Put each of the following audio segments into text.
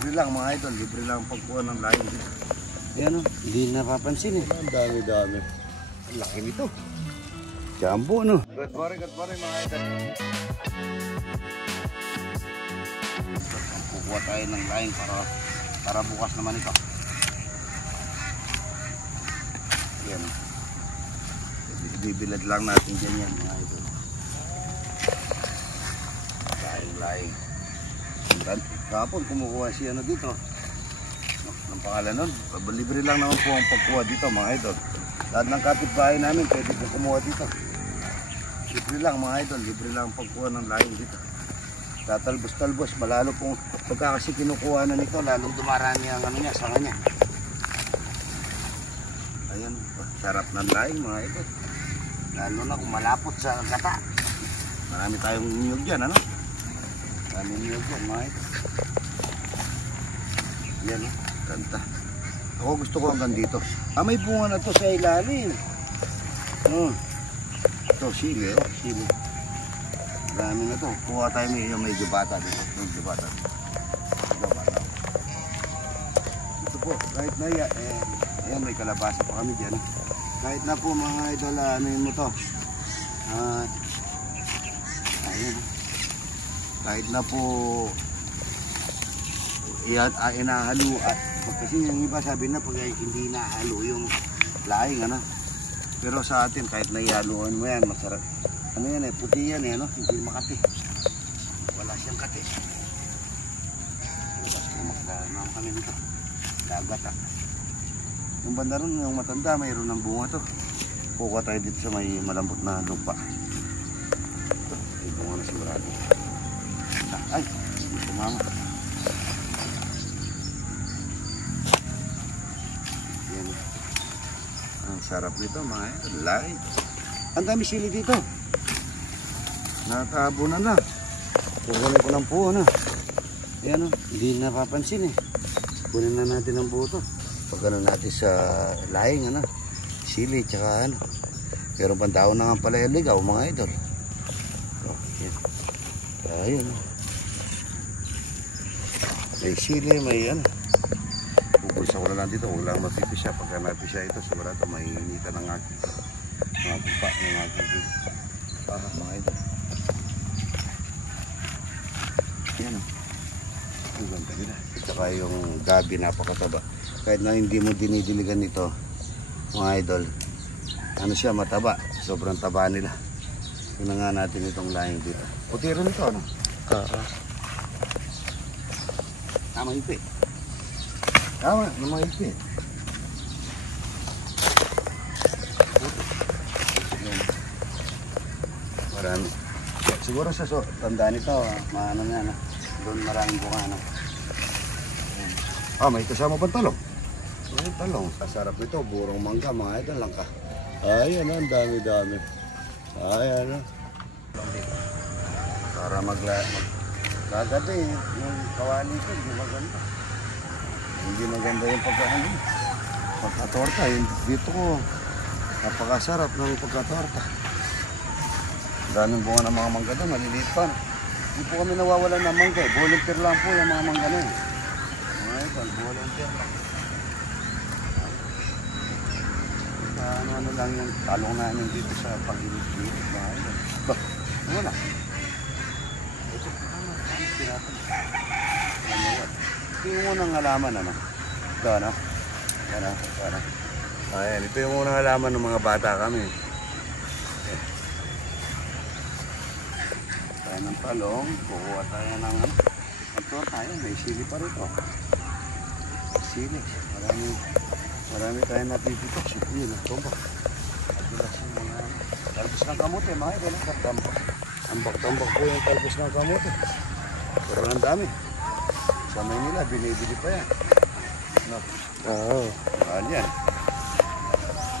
Libre lang mga idol, libre lang pagkuha ng laing dito. Ayan o, hindi napapansin eh. Ang dami-dami. Ang laki nito. Jumbo no. Good morning mga idol. Kukuha tayo ng laing para bukas naman ito. Ayan. Bibilad lang natin dyan yan mga idol. Laing. Kapon kumukuha siya dito. Ang pangalan nun, libre lang naman po ang pagkuha dito mga idol. Lahat ng kapitbahay namin pwede po kumuha dito. Libre lang mga idol, libre lang ang pagkuha ng laing dito. Tatalbos-talbos, malalo pong pagka kasi kinukuha na nito, lalong dumarami ang sanga niya. Ayan, sarap ng laing mga idol. Lalo na kung malapot sa gata. Marami tayong niyog dyan, ano? Marami niyog dyan mga idol. Yan o, ganda. Ako gusto ko hanggang dito. May bunga na to sa ilalim. Ito, sili o, sili. Marami na to. Kuha tayo medyo bata dito. Medyo bata. Ito po, kahit na ayan, may kalabasa pa kami dyan. Kahit na po mga idol, ano yun mo to. Ayan. Kahit na po inahalo kasi yung iba sabi na pag hindi nahalo yung laing pero sa atin kahit naihaluan mo yan masarap yan puti yan hindi makati, wala siyang kati. Magdaan kami nito dagat yung banda ron yung matanda mayroon ng bunga to. Kukuha tayo dito sa may malambot na lupa. Ito may bunga na sigurado. Ay hindi kumama. Sarap nito mga laing. Ang dami sili dito. Natabunan na. Kukunin ko ng puo na. Ayan o, hindi napapansin eh. Kunin na natin ang buo to. Pagkano natin sa laing sili tsaka pero pang daon na nga pala yung ligaw mga idol. Ayan. May sili, may Pupulsa ko na lang dito, huwag lang mapipisya. Pagka napisya ito, sigurado mahihinitan ng aking mga pupa, ng aking mga ito. Yan o. Ang ganda nila. At saka yung gabi napakataba. Kahit na hindi mo dinidiligan ito, mga idol, siya mataba. Sobrang taba nila. Tingnan nga natin itong laing dito. Puti rin ito, Tama ipi. Tama, namahigpit. Marami. Siguro sa tandaan ito, maano nga doon maraming bunga may kasama pang talong. May talong. Sasarap nito, burong mangga, mga ito lang ka. Ayan ang dami-dami. Ayan para maglagad yung kawali ko, hindi maganda. Hindi maganda yung pagkatorta. Dito ko, napakasarap ng pagkatorta. Daming bunga ng mga mangga doon, maliliit pa. Hindi po kami nawawalan ng mangga. Volunteer lang po yung mga mangga na volunteer lang. Ano lang yung talong namin dito sa pag-ilit-ilit. Ano na? Ito yung unang halaman ito ayan, ito yung unang halaman ng mga bata kami. Tayo ng talong, kukuha tayo ng tayo, may sili pa rito. Sili, marami tayo napipitok. Yun, tumbok. Talbos ng kamote, mga ito tambak po yung talbos ng kamote. Pero ang dami. Sa Maynila, binibili pa yan. Oo. Yan.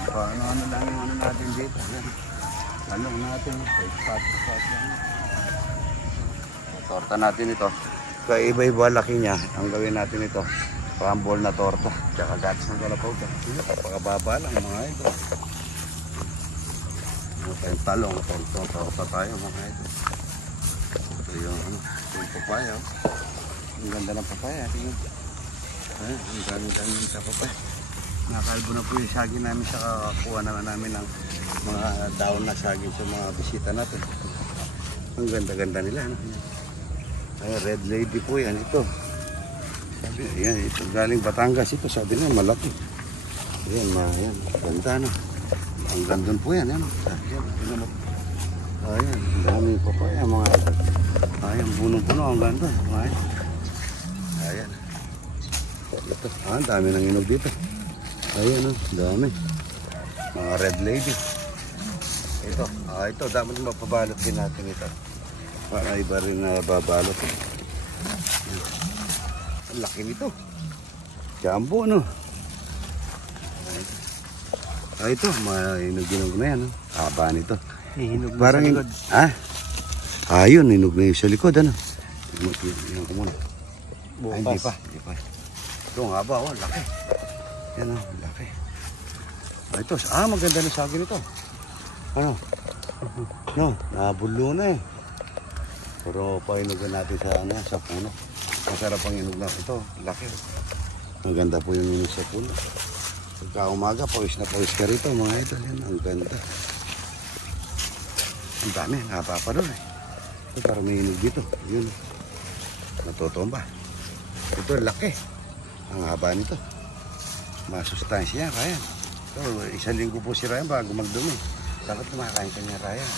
Paano lang yung natin dito. Talong natin. Torta natin ito. Kaiba-iba laki niya. Ang gawin natin ito. Crumble na torta. Tsaka gatas ng kalapaw. Napakababa lang mga ito. Ito tayong talong. Torta tayo mga ito. Ito yung papaya. Ang ganda ng papaya. Tingnan. Ang dami-dami sa papaya. Nakalbo na po yung saging namin sa kakakuha naman namin ng mga daon na saging sa mga bisita natin. Ang ganda-ganda nila. No? Ay, red lady po yan. Ito. Sabi, yan, ito galing Batangas ito. Sabi niya, malaki. Ayan, yan. Ganda, no? Ang gandun po yan. Yan, ayan, ayan, ang dami papaya mga ito. Ayan, punong-puno. Ang ganda. Ayan. Ito. Ang dami ng inog dito. Ayan, dami. Mga red lady. Ito. Ito, dapat mapabalot din natin ito. Para iba rin na babalot. Ang laki nito. Jumbo, no? Ito, mainog-inog na yan. Haba nito. Hinog na parang, sa likod. Ayun, inog na yung sa likod. Ano? Tingnan ko muna. Bukas. Hindi pa. Ito, ang haba. Laki. Yan, laki. Ito, maganda na sa akin ito. Ano? No, nabulo na eh. Pero painugan natin sa puno. Masarap ang inog na ito. Laki. Maganda po yung inog sa puno. Pagka umaga, pawis na pawis ka rito mga idol. Yan, ang ganda. Ang dami, haba pa doon eh. Ito parang may inog dito. Yun. Natutumba. Ito, laki. Ang haba nito. Masustansya, Ryan. So, 1 linggo po si Ryan bago magdumi. Dapat kumakain ka niya, Ryan.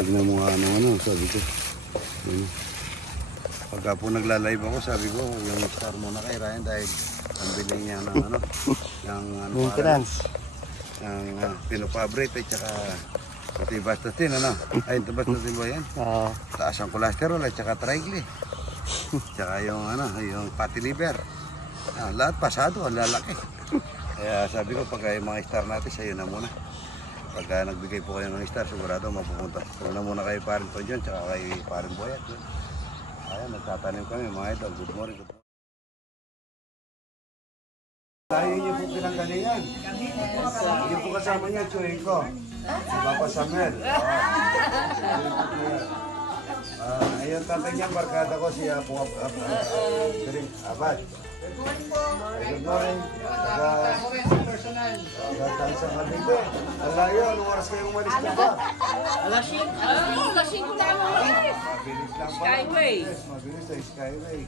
Tignan mo nga ano, sabi ko. Pagka po nagla-live ako, sabi ko, yung star muna kay Ryan dahil ang bilhin niya ng Maintenance. Ng pinofabrate at saka pati bastatin, ano? Ay, ito bastatin ba yan? Taas ang cholesterol at saka trigly. Tsaka yung fatty liver. Lahat pasado, ang lalaki. Kaya sabi ko, pagka yung mga star natin, sa'yo na muna. Pagka nagbigay po kayo ng star, sigurado mapupunta. Una muna kayo parin to dyan, tsaka kayo parin boyat. Ayan, nagtatanim kami mga idol. Good morning. Tayo niyo po pinanggalingan. Yung po kasama niya, Chuhin ko. Si Papa Samuel. Ayun, tatay niya, barkada ko si Abad. Good morning. Tagal sa Cavite. Ang layo, anong oras kayo umalis ka ba? Alas 5 na ako. Mabilis lang pa. Skyway. Yes, mabilis sa Skyway.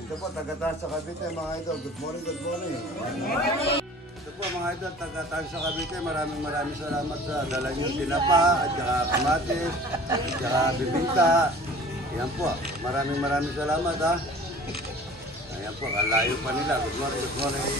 Ito po, taga-taas sa Cavite mga idol. Good morning, good morning. Ito po mga idol, taga-taas sa Cavite. Maraming salamat sa dala niyong tinapa, at saka kamatis, at saka bibingka. Yan po, maraming salamat ha. Ayan po, kalayo pa nila. Good morning, good morning.